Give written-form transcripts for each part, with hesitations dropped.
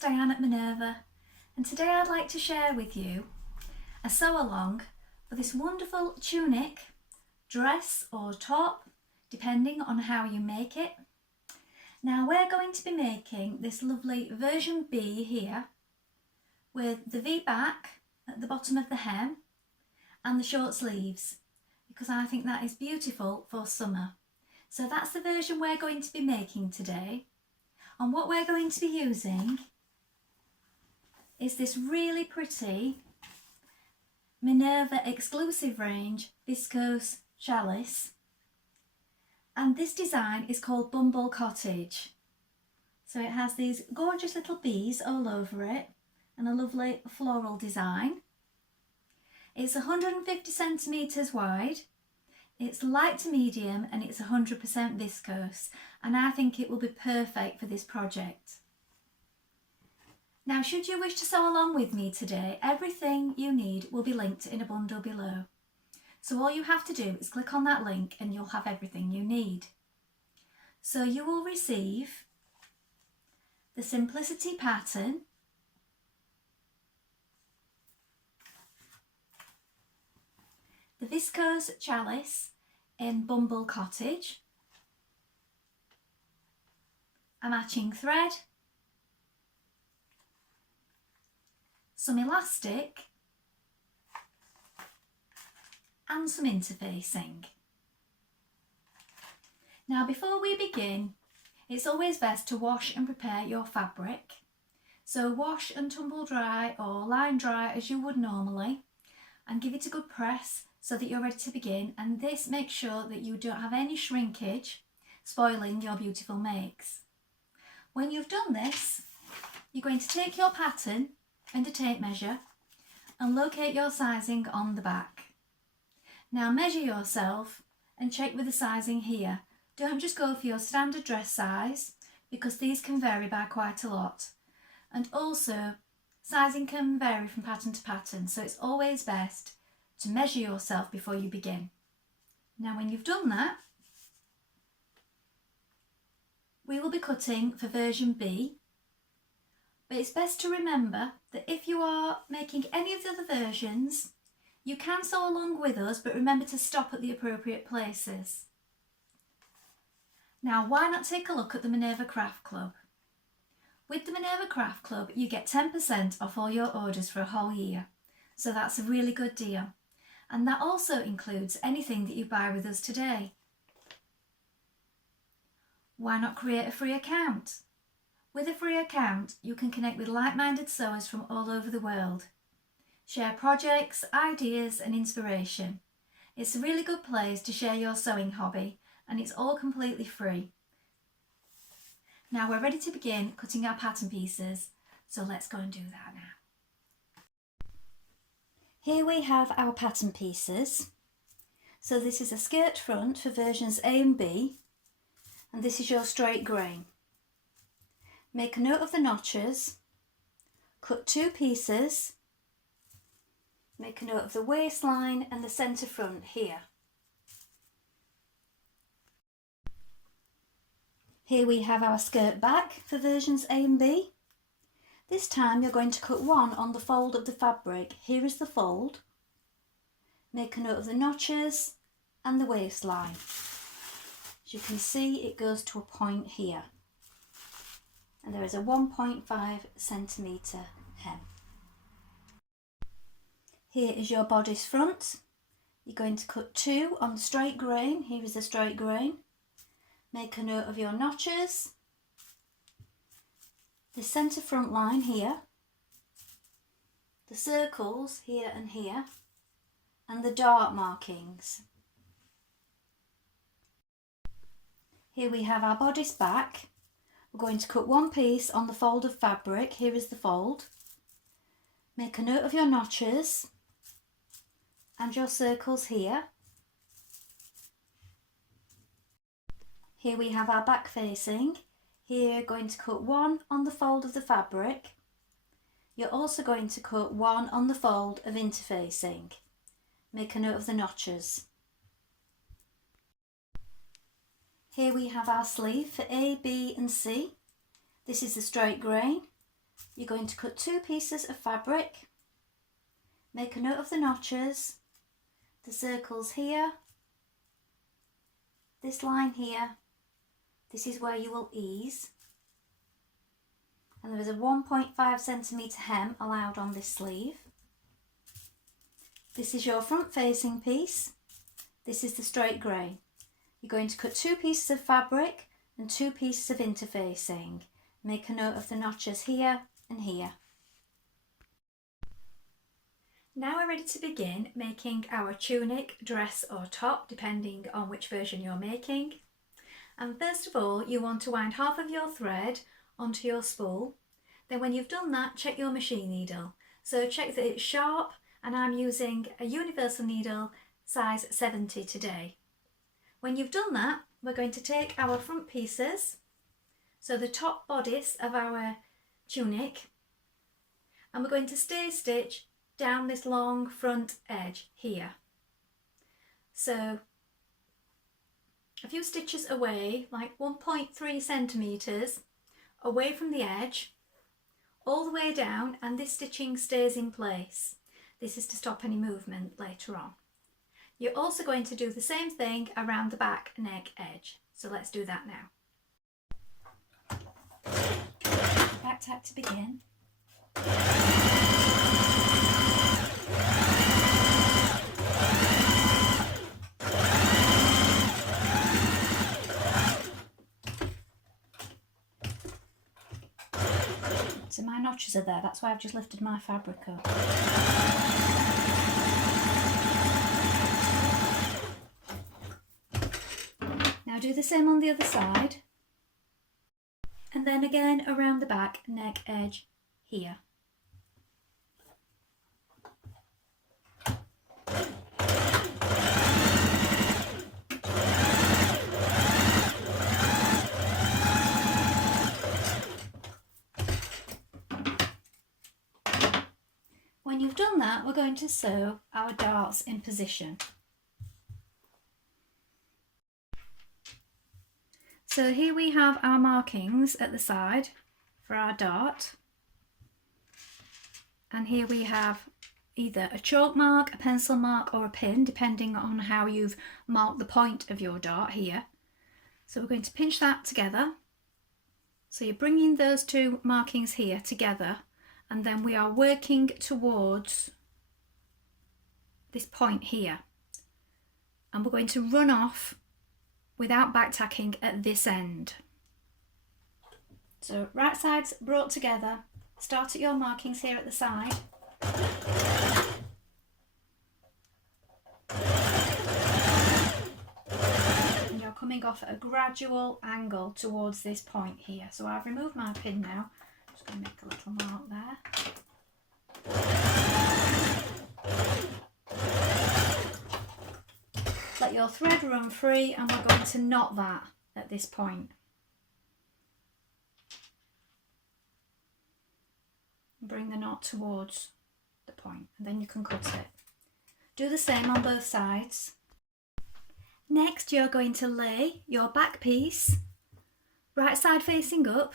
it's Dianne at Minerva, and today I'd like to share with you a sew along for this wonderful tunic, dress or top, depending on how you make it. Now we're going to be making this lovely version B here with the V back at the bottom of the hem and the short sleeves, because I think that is beautiful for summer. So that's the version we're going to be making today. And what we're going to be using is this really pretty Minerva Exclusive range Viscose Challis, and this design is called Bumble Cottage. So it has these gorgeous little bees all over it and a lovely floral design. It's 150 centimetres wide, it's light to medium, and it's 100% viscose, and I think it will be perfect for this project. Now, should you wish to sew along with me today, everything you need will be linked in a bundle below. So all you have to do is click on that link and you'll have everything you need. So you will receive the Simplicity pattern, the Viscose Challis in Bumble Cottage, a matching thread, some elastic and some interfacing. Now before we begin, it's always best to wash and prepare your fabric. So wash and tumble dry or line dry as you would normally, and give it a good press so that you're ready to begin, and this makes sure that you don't have any shrinkage spoiling your beautiful makes. When you've done this, you're going to take your pattern and a tape measure and locate your sizing on the back. Now measure yourself and check with the sizing here. Don't just go for your standard dress size, because these can vary by quite a lot. And also, sizing can vary from pattern to pattern, so it's always best to measure yourself before you begin. Now when you've done that, we will be cutting for version B, but it's best to remember that if you are making any of the other versions, you can sew along with us, but remember to stop at the appropriate places. Now why not take a look at the Minerva Craft Club? With the Minerva Craft Club you get 10% off all your orders for a whole year, so that's a really good deal. And that also includes anything that you buy with us today. Why not create a free account? With a free account, you can connect with like-minded sewers from all over the world. Share projects, ideas and inspiration. It's a really good place to share your sewing hobby, and it's all completely free. Now we're ready to begin cutting our pattern pieces, so let's go and do that now. Here we have our pattern pieces. So this is a skirt front for versions A and B, and this is your straight grain. Make a note of the notches, cut two pieces, make a note of the waistline and the centre front here. Here we have our skirt back for versions A and B. This time you're going to cut one on the fold of the fabric. Here is the fold. Make a note of the notches and the waistline. As you can see, it goes to a point here. And there is a 1.5 centimetre hem. Here is your bodice front. You're going to cut two on the straight grain. Here is the straight grain. Make a note of your notches, the centre front line here, the circles here and here, and the dart markings. Here we have our bodice back. We're going to cut one piece on the fold of fabric. Here is the fold. Make a note of your notches and your circles here. Here we have our back facing. Here going to cut one on the fold of the fabric. You're also going to cut one on the fold of interfacing. Make a note of the notches. Here we have our sleeve for A, B and C. This is the straight grain. you're going to cut 2 pieces of fabric, make a note of the notches, the circles here, this line here, this is where you will ease, and there is a 1.5 centimetre hem allowed on this sleeve. This is your front facing piece, this is the straight grain. You're going to cut 2 pieces of fabric and 2 pieces of interfacing. Make a note of the notches here and here. Now we're ready to begin making our tunic, dress or top, depending on which version you're making. And first of all, you want to wind half of your thread onto your spool. Then when you've done that, check your machine needle. So check that it's sharp, and I'm using a universal needle size 70 today. When you've done that, we're going to take our front pieces, so the top bodice of our tunic, and we're going to stay stitch down this long front edge here. So a few stitches away, like 1.3 centimetres away from the edge, all the way down, and this stitching stays in place. This is to stop any movement later on. You're also going to do the same thing around the back neck edge. So let's do that now. Back tack to begin. So my notches are there, that's why I've just lifted my fabric up. Now do the same on the other side, and then again around the back neck edge here. When you've done that, we're going to sew our darts in position. So here we have our markings at the side for our dart, and here we have either a chalk mark, a pencil mark or a pin, depending on how you've marked the point of your dart here. So we're going to pinch that together. So you're bringing those 2 markings here together, and then we are working towards this point here, and we're going to run off without back tacking at this end. So right sides brought together, start at your markings here at the side. And you're coming off at a gradual angle towards this point here. So I've removed my pin now. I'm just going to make a little mark there. Let your thread run free, and we're going to knot that at this point. Bring the knot towards the point, and then you can cut it. Do the same on both sides. Next, you're going to lay your back piece right side facing up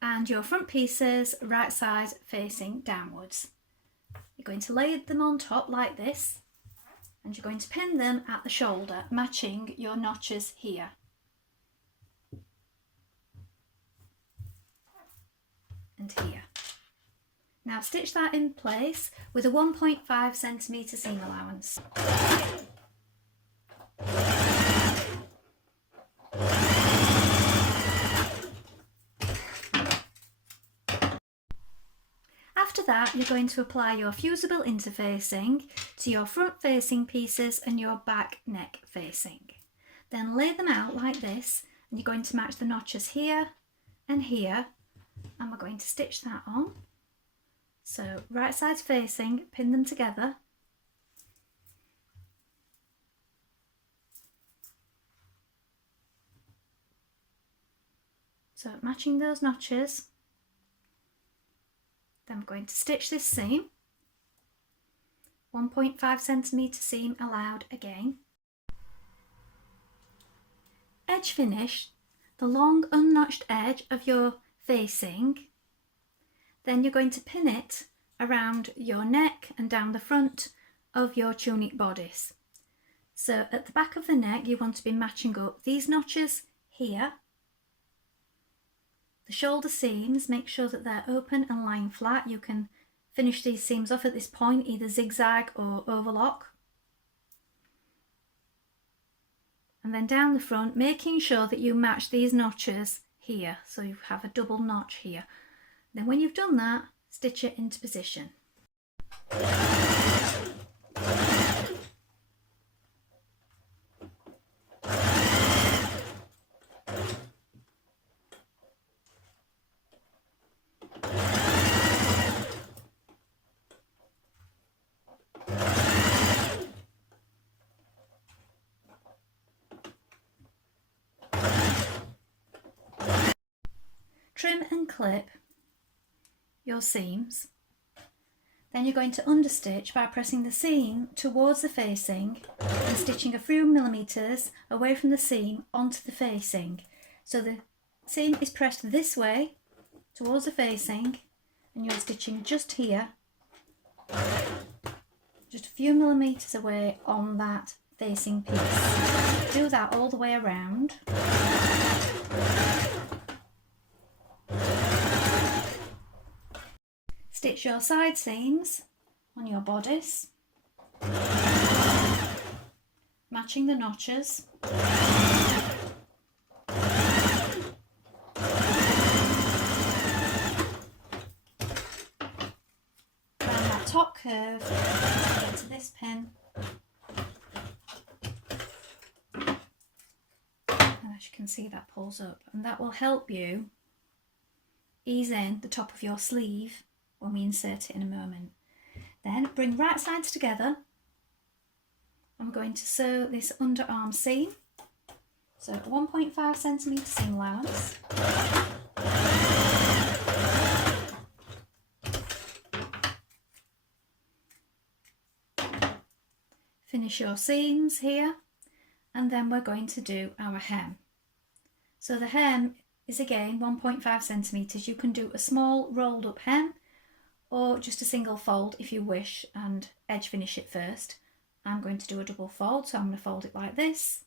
and your front pieces right side facing downwards. You're going to lay them on top like this, and you're going to pin them at the shoulder, matching your notches here. And here. Now stitch that in place with a 1.5 centimetre seam allowance. After that, you're going to apply your fusible interfacing to your front facing pieces and your back neck facing. Then lay them out like this, and you're going to match the notches here and here, and we're going to stitch that on. So right sides facing, pin them together. So matching those notches. Then I'm going to stitch this seam, 1.5 centimetre seam allowed again. Edge finish, the long unnotched edge of your facing, Then you're going to pin it around your neck and down the front of your tunic bodice. So at the back of the neck you want to be matching up these notches here. The shoulder seams, make sure that they're open and lying flat. You can finish these seams off at this point, either zigzag or overlock. And then down the front, making sure that you match these notches here, so you have a double notch here. Then when you've done that, stitch it into position. Trim and clip your seams. Then you're going to understitch by pressing the seam towards the facing and stitching a few millimetres away from the seam onto the facing. So the seam is pressed this way towards the facing and you're stitching just here, just a few millimetres away on that facing piece. Do that all the way around. Stitch your side seams on your bodice, matching the notches. Around that top curve, get to this pin. And as you can see, that pulls up, and that will help you ease in the top of your sleeve when we insert it in a moment. Then bring right sides together. I'm going to sew this underarm seam. So 1.5 centimetre seam allowance. Finish your seams here, and then we're going to do our hem. So the hem is again 1.5 centimetres. You can do a small rolled up hem or just a single fold if you wish and edge finish it first. I'm going to do a double fold, so I'm going to fold it like this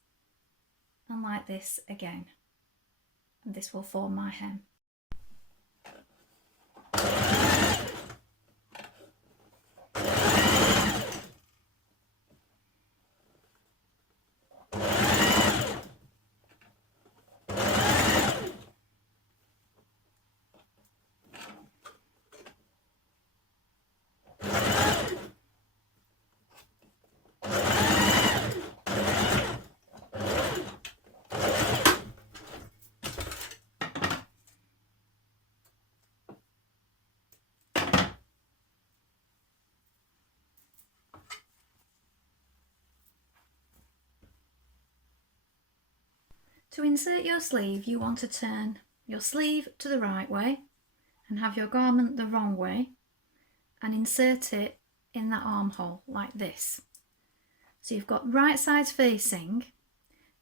and like this again, and this will form my hem. To insert your sleeve, you want to turn your sleeve to the right way and have your garment the wrong way and insert it in that armhole like this. So you've got right sides facing,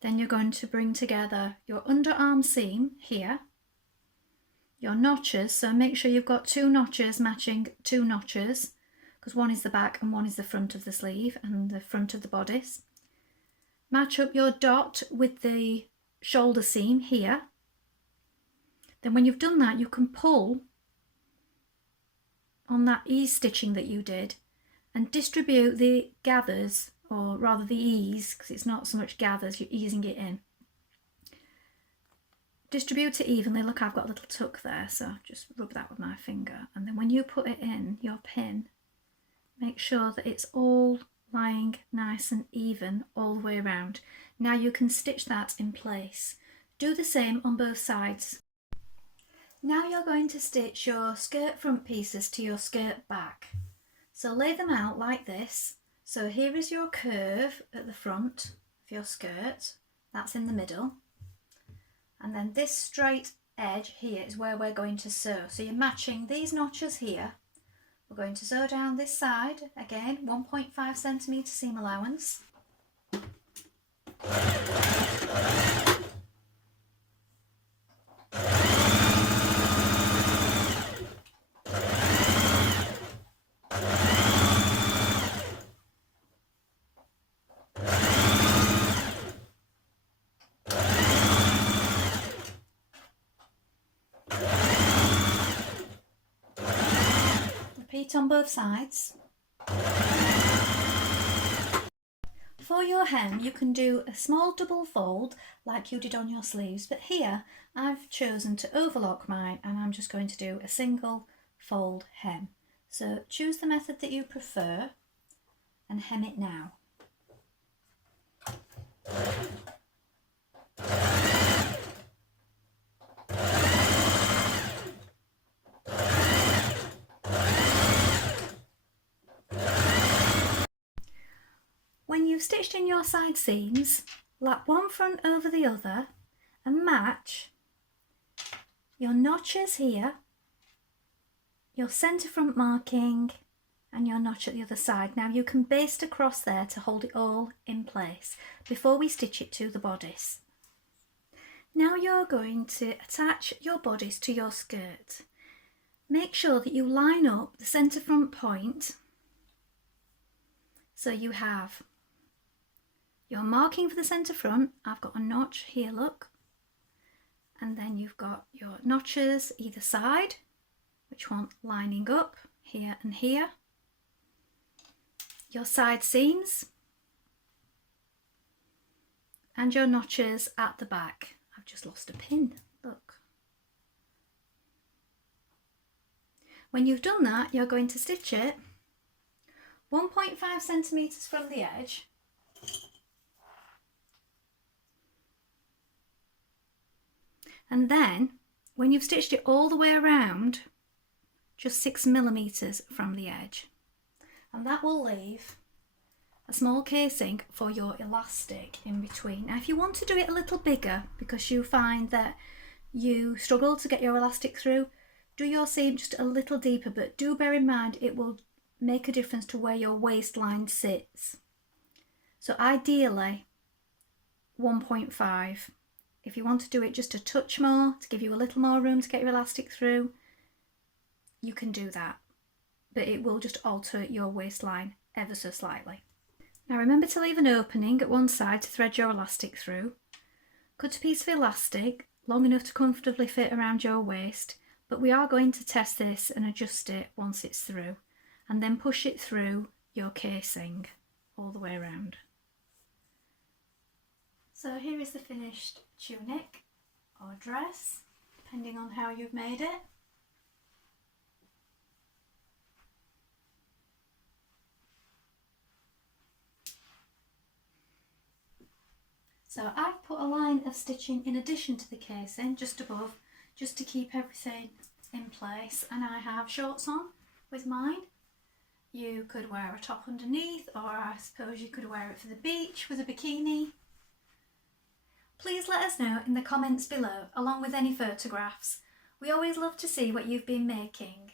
then you're going to bring together your underarm seam here, your notches, so make sure you've got two notches matching two notches, because one is the back and one is the front of the sleeve and the front of the bodice. Match up your dot with the shoulder seam here. Then when you've done that, you can pull on that ease stitching that you did and distribute the gathers, or rather the ease, because it's not so much gathers, you're easing it in. Distribute it evenly. Look, I've got a little tuck there, so just rub that with my finger, and then when you put it in your pin, make sure that it's all lying nice and even all the way around. Now you can stitch that in place. Do the same on both sides. Now you're going to stitch your skirt front pieces to your skirt back. So lay them out like this. So here is your curve at the front of your skirt, that's in the middle. And then this straight edge here is where we're going to sew. So you're matching these notches here. We're going to sew down this side, again 1.5 centimetre seam allowance. pleat on both sides. For your hem, you can do a small double fold like you did on your sleeves, but here I've chosen to overlock mine and I'm just going to do a single fold hem. So choose the method that you prefer and hem it now. When you've stitched in your side seams, lap one front over the other and match your notches here, your centre front marking and your notch at the other side. Now you can baste across there to hold it all in place before we stitch it to the bodice. Now you're going to attach your bodice to your skirt. Make sure that you line up the centre front point so you have your marking for the centre front. I've got a notch here, look, and then you've got your notches either side, which want lining up here and here, your side seams and your notches at the back. I've just lost a pin, look. When you've done that, you're going to stitch it 1.5 centimetres from the edge, and then when you've stitched it all the way around, just 6 millimetres from the edge, and that will leave a small casing for your elastic in between. Now if you want to do it a little bigger because you find that you struggle to get your elastic through, do your seam just a little deeper, but do bear in mind it will make a difference to where your waistline sits. So ideally 1.5. If you want to do it just a touch more to give you a little more room to get your elastic through, you can do that, but it will just alter your waistline ever so slightly. Now remember to leave an opening at one side to thread your elastic through. Cut a piece of elastic long enough to comfortably fit around your waist, but we are going to test this and adjust it once it's through, and then push it through your casing all the way around. So here is the finished tunic or dress, depending on how you've made it. So I've put a line of stitching in addition to the casing just above, just to keep everything in place, and I have shorts on with mine. You could wear a top underneath, or I suppose you could wear it for the beach with a bikini. Please let us know in the comments below, along with any photographs. We always love to see what you've been making.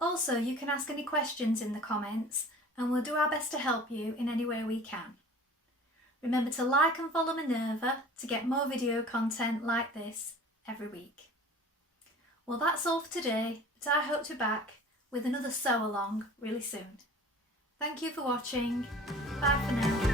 Also, you can ask any questions in the comments and we'll do our best to help you in any way we can. Remember to like and follow Minerva to get more video content like this every week. Well, that's all for today, but I hope to be back with another sew along really soon. Thank you for watching. Bye for now.